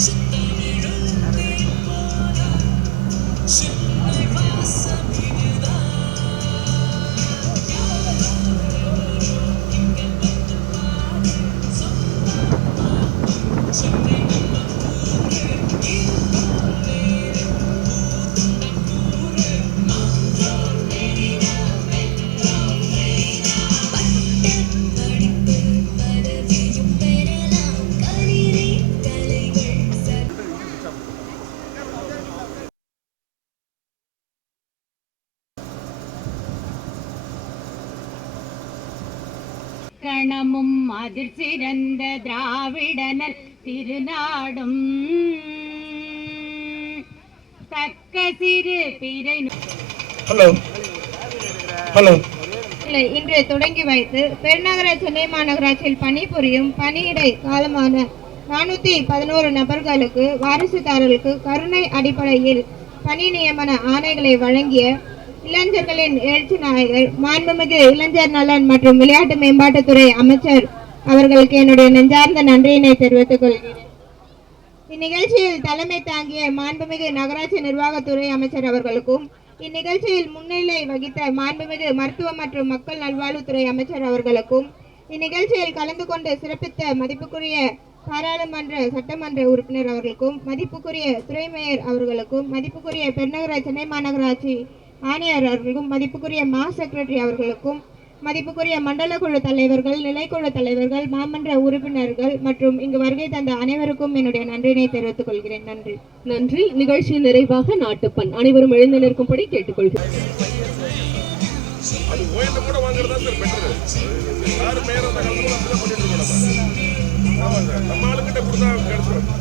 music. இக்கணமும் அதிர் சிறந்த திராவிடனர் திருநாடும். தக்க சிறு பிறை ஹலோ ஹலோ இல்லை, இன்று தொடங்கி வைத்து பெருநகர சென்னை மாநகராட்சியில் பணிபுரியும் பணியிடை காலமான நானூத்தி பதினோரு நபர்களுக்கு வாரிசுதாரர்களுக்கு கருணை அடிப்படையில் பணி நியமன ஆணைகளை வழங்கிய இளைஞர்களின் எழுச்சி நாயகர் மாண்புமிகு இளைஞர் நலன் மற்றும் விளையாட்டு மேம்பாட்டுத்துறை அமைச்சர் அவர்களுக்கு என்னுடைய நெஞ்சார்ந்த நன்றியினை தெரிவித்துக் கொள்கிறேன். இந்நிகழ்ச்சியில் தலைமை தாங்கிய மாண்புமிகு நகராட்சி நிர்வாகத்துறை அமைச்சர் அவர்களுக்கும் இந்நிகழ்ச்சியில் முன்னிலை வகித்த மாண்புமிகு மருத்துவ மற்றும் மக்கள் நல்வாழ்வுத்துறை அமைச்சர் அவர்களுக்கும் இந்நிகழ்ச்சியில் கலந்து கொண்டு சிறப்பித்த மதிப்புக்குரிய பாராளுமன்ற சட்டமன்ற உறுப்பினர் அவர்களுக்கும் மதிப்புக்குரிய துறை மேயர் அவர்களுக்கும் மதிப்புக்குரிய பெருநகர சென்னை மாநகராட்சி ஆணையர் அவர்களுக்கும் மதிப்புக்குரிய மா செக்ரட்டரி அவர்களுக்கும் மதிப்புக்குரிய மண்டல குழு தலைவர்கள் நிலைக்குழு தலைவர்கள் மாமன்ற உறுப்பினர்கள் மற்றும் இங்கு வருகை தந்த அனைவருக்கும் என்னுடைய நன்றியினை தெரிவித்துக் கொள்கிறேன். நன்றி. நன்றி. நிகழ்ச்சியின் நிறைவாக நாட்டுப்பண். அனைவரும் எழுந்து நிற்கும்படி கேட்டுக்கொள்கிறேன். நம்ம. கொடுத்தா கிடைச்சிடும்